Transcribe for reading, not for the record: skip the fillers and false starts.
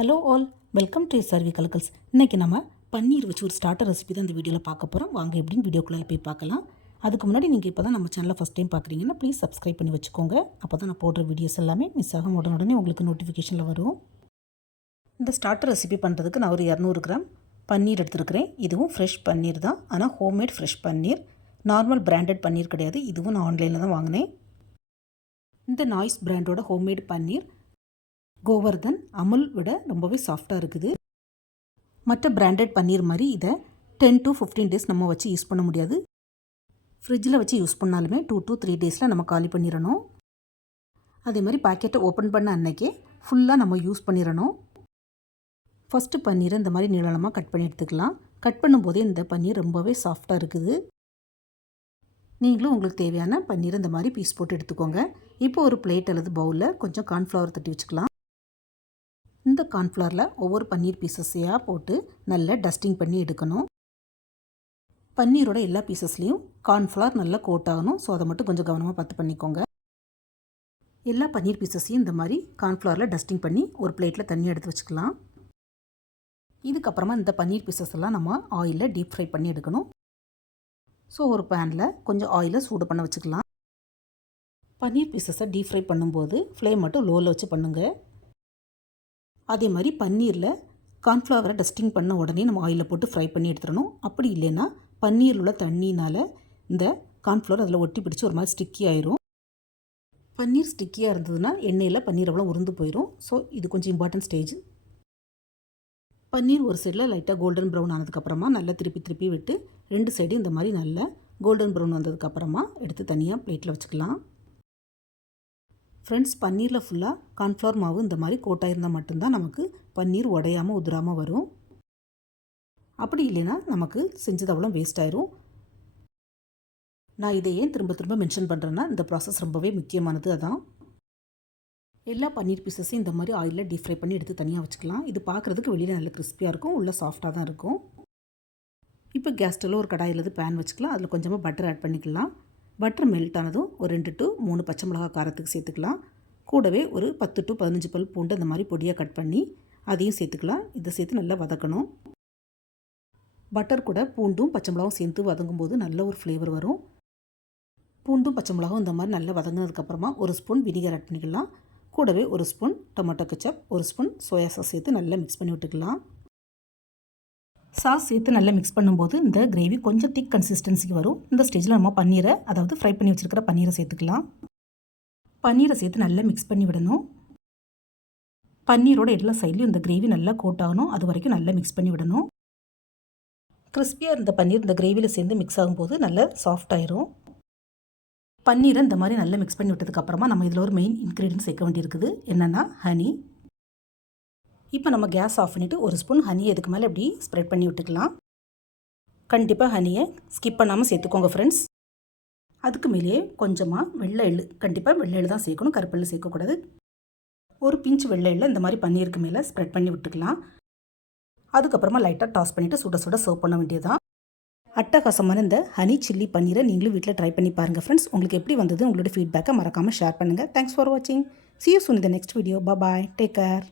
Hello all, welcome to சர்வி கலக்கல்ஸ். இன்றைக்கி நம்ம பன்னீர் வச்சு ஒரு ஸ்டார்டர் ரெசிபி தான் இந்த வீடியோவில் பார்க்க போகிறோம். வாங்க எப்படின்னு வீடியோக்குள்ளே போய் பார்க்கலாம். அதுக்கு முன்னாடி நீங்கள் இப்போ தான் நம்ம சேனலை ஃபஸ்ட் டைம் பார்க்குறீங்கன்னா ப்ளீஸ் சப்ஸ்கிரைப் பண்ணி வச்சுக்கோங்க. அப்போ தான் நான் போடுற வீடியோஸ் எல்லாமே மிஸ் ஆகும் உடனே உங்களுக்கு நோட்டிஃபிகேஷனில் வரும். இந்த ஸ்டார்டர் ரெசிபி பண்ணுறதுக்கு நான் ஒரு 200 கிராம் பன்னீர் எடுத்துருக்கிறேன். இதுவும் ஃப்ரெஷ் பன்னீர் தான், ஆனால் ஹோம்மேட் ஃப்ரெஷ் பன்னீர், நார்மல் பிராண்டட் பன்னீர் கிடையாது. இதுவும் நான் ஆன்லைனில் தான் வாங்கினேன். இந்த நாய்ஸ் பிராண்டோட ஹோம்மேட் பன்னீர் கோவர்தன் அமுல் விட ரொம்பவே சாஃப்டாக இருக்குது. மற்ற பிராண்டட் பன்னீர் மாதிரி இதை 10 to 15 டேஸ் நம்ம வச்சு யூஸ் பண்ண முடியாது. ஃப்ரிட்ஜில் வச்சு யூஸ் பண்ணாலுமே 2 to 3 டேஸில் நம்ம காலி பண்ணிடணும். அதே மாதிரி பாக்கெட்டை ஓப்பன் பண்ண அன்னைக்கே ஃபுல்லாக நம்ம யூஸ் பண்ணிடணும். ஃபஸ்ட்டு பன்னீரை இந்த மாதிரி நீளமாக கட் பண்ணி எடுத்துக்கலாம். கட் பண்ணும்போதே இந்த பன்னீர் ரொம்பவே சாஃப்டாக இருக்குது. நீங்களும் உங்களுக்கு தேவையான பன்னீர் இந்த மாதிரி பீஸ் போட்டு எடுத்துக்கோங்க. இப்போ ஒரு பிளேட் அல்லது பவுலில் கொஞ்சம் கார்ன்ஃப்ளவர் தட்டி வச்சுக்கலாம். இந்த கார்ன்ஃப்ளவரில் ஒவ்வொரு பன்னீர் பீசஸையாக போட்டு நல்லா டஸ்டிங் பண்ணி எடுக்கணும். பன்னீரோட எல்லா பீசஸ்லேயும் கார்ன்ஃப்ளவர் நல்லா கோட் ஆகணும். ஸோ அதை மட்டும் கொஞ்சம் கவனமாக பார்த்து பண்ணிக்கோங்க. எல்லா பன்னீர் பீசஸையும் இந்த மாதிரி கார்ன்ஃப்ளவரில் டஸ்டிங் பண்ணி ஒரு பிளேட்டில் தண்ணி எடுத்து வச்சுக்கலாம். இதுக்கப்புறமா இந்த பன்னீர் பீசஸ் எல்லாம் நம்ம ஆயிலில் டீப் ஃப்ரை பண்ணி எடுக்கணும். ஸோ ஒரு பேனில் கொஞ்சம் ஆயிலை சூடு பண்ண வச்சுக்கலாம். பன்னீர் பீசஸை டீப் ஃப்ரை பண்ணும்போது ஃப்ளேம் மட்டும் லோவில் வச்சு பண்ணுங்கள். அதே மாதிரி பன்னீரில் கார்ன்ஃப்ளவரை டஸ்டிங் பண்ண உடனே நம்ம ஆயிலில் போட்டு ஃப்ரை பண்ணி எடுத்துடணும். அப்படி இல்லைன்னா பன்னீரில் உள்ள தண்ணினால் இந்த கார்ன்ஃப்ளவர் அதில் ஒட்டி பிடிச்சி ஒரு மாதிரி ஸ்டிக்கி ஆயிரும். பன்னீர் ஸ்டிக்கியாக இருந்ததுன்னா எண்ணெயில் பன்னீர் அவ்வளோ உருந்து போயிடும். ஸோ இது கொஞ்சம் இம்பார்ட்டன்ட் ஸ்டேஜ். பன்னீர் ஒரு சைடில் லைட்டாக கோல்டன் ப்ரௌன் ஆனதுக்கப்புறமா நல்லா திருப்பி விட்டு 2 சைடு இந்த மாதிரி நல்லா கோல்டன் ப்ரௌன் வந்ததுக்கப்புறமா எடுத்து தனியாக பிளேட்டில் வச்சுக்கலாம். ஃப்ரெண்ட்ஸ், பன்னீரில் ஃபுல்லாக கார்ன்ஃப்ளவர் மாவு இந்த மாதிரி கோட்டாயிருந்தால் மட்டும்தான் நமக்கு பன்னீர் உடையாமல் உதிராமல் வரும். அப்படி இல்லைன்னா நமக்கு செஞ்சது அவ்வளோ வேஸ்ட் ஆயிரும். நான் இதை ஏன் திரும்ப மென்ஷன் பண்ணுறேன்னா இந்த ப்ராசஸ் ரொம்பவே முக்கியமானது. அதான் எல்லா பன்னீர் பீசஸையும் இந்த மாதிரி ஆயிலில் டீப் ஃப்ரை பண்ணி எடுத்து தனியாக வச்சுக்கலாம். இது பார்க்குறதுக்கு வெளியில் நல்ல கிறிஸ்பியாக இருக்கும், உள்ள சாஃப்டாக தான் இருக்கும். இப்போ கேஸ் ஸ்டவ்வில் ஒரு கடாயில் பேன் வச்சுக்கலாம். அதில் கொஞ்சமாக பட்டர் ஆட் பண்ணிக்கலாம். பட்டர் மெல்ட் ஆனதும் ஒரு 2 to 3 பச்சை மிளகாய் காரத்துக்கு சேர்த்துக்கலாம். கூடவே ஒரு 10 to 15 பல் பூண்டு இந்த மாதிரி பொடியாக கட் பண்ணி அதையும் சேர்த்துக்கலாம். இதை சேர்த்து நல்லா வதக்கணும். பட்டர் கூட பூண்டும் பச்சை மிளகாவும் சேர்த்து வதங்கும் போது நல்ல ஒரு ஃப்ளேவர் வரும். பூண்டும் பச்சை மிளகாவும் இந்த மாதிரி நல்லா வதங்கினதுக்கப்புறமா ஒரு ஸ்பூன் வினிகர் ஆட் பண்ணிக்கலாம். கூடவே ஒரு ஸ்பூன் டொமேட்டோ கெச்சப், ஒரு ஸ்பூன் சோயா சாஸ் சேர்த்து நல்லா மிக்ஸ் பண்ணி விட்டுக்கலாம். சாஸ் சேர்த்து நல்லா மிக்ஸ் பண்ணும்போது இந்த கிரேவி கொஞ்சம் திக் கன்சிஸ்டன்சிக்கு வரும். இந்த ஸ்டேஜில் நம்ம பன்னீரை, அதாவது ஃப்ரை பண்ணி வச்சுருக்கிற பன்னீரை சேர்த்துக்கலாம். பன்னீரை சேர்த்து நல்லா மிக்ஸ் பண்ணி விடணும். பன்னீரோட எல்லா சைட்லையும் இந்த கிரேவி நல்லா கோட் ஆகணும். அது வரைக்கும் நல்லா மிக்ஸ் பண்ணி விடணும். கிறிஸ்பியாக இருந்த பன்னீர் இந்த கிரேவியில் சேர்ந்து மிக்ஸ் ஆகும்போது நல்லா சாஃப்ட் ஆயிரும். பன்னீரை இந்த மாதிரி நல்லா மிக்ஸ் பண்ணி விட்டதுக்கப்புறமா நம்ம இதில் ஒரு மெயின் இன்க்ரீடியன்ட் சேர்க்க வேண்டியிருக்குது. என்னென்னா ஹனி. இப்போ நம்ம கேஸ் ஆஃப் பண்ணிவிட்டு ஒரு ஸ்பூன் ஹனியை இதுக்கு மேலே இப்படி ஸ்ப்ரெட் பண்ணி விட்டுக்கலாம். கண்டிப்பாக ஹனியை ஸ்கிப் பண்ணாமல் சேர்த்துக்கோங்க ஃப்ரெண்ட்ஸ். அதுக்கு மேலேயே கொஞ்சமாக வெள்ளை எள்ளு, கண்டிப்பாக வெள்ளை எள்ளு தான் சேர்க்கணும், கருப்பெள்ளு சேர்க்கக்கூடாது. ஒரு பிஞ்ச் வெள்ளை எள்ளு இந்த மாதிரி பன்னீருக்கு மேலே ஸ்ப்ரெட் பண்ணி விட்டுக்கலாம். அதுக்கப்புறமா லைட்டாக டாஸ் பண்ணிவிட்டு சுட சர்வ் பண்ண வேண்டியதுதான். அட்டகாசமான இந்த ஹனி சில்லி பன்னீரை நீங்களும் வீட்டில் ட்ரை பண்ணி பாருங்கள் ஃப்ரெண்ட்ஸ். உங்களுக்கு எப்படி வந்தது, உங்களோட ஃபீட்பேக்கை மறக்காமல் ஷேர் பண்ணுங்கள். தேங்க்ஸ் ஃபார் வாட்சிங். See you soon in the next video. Bye bye. Take care.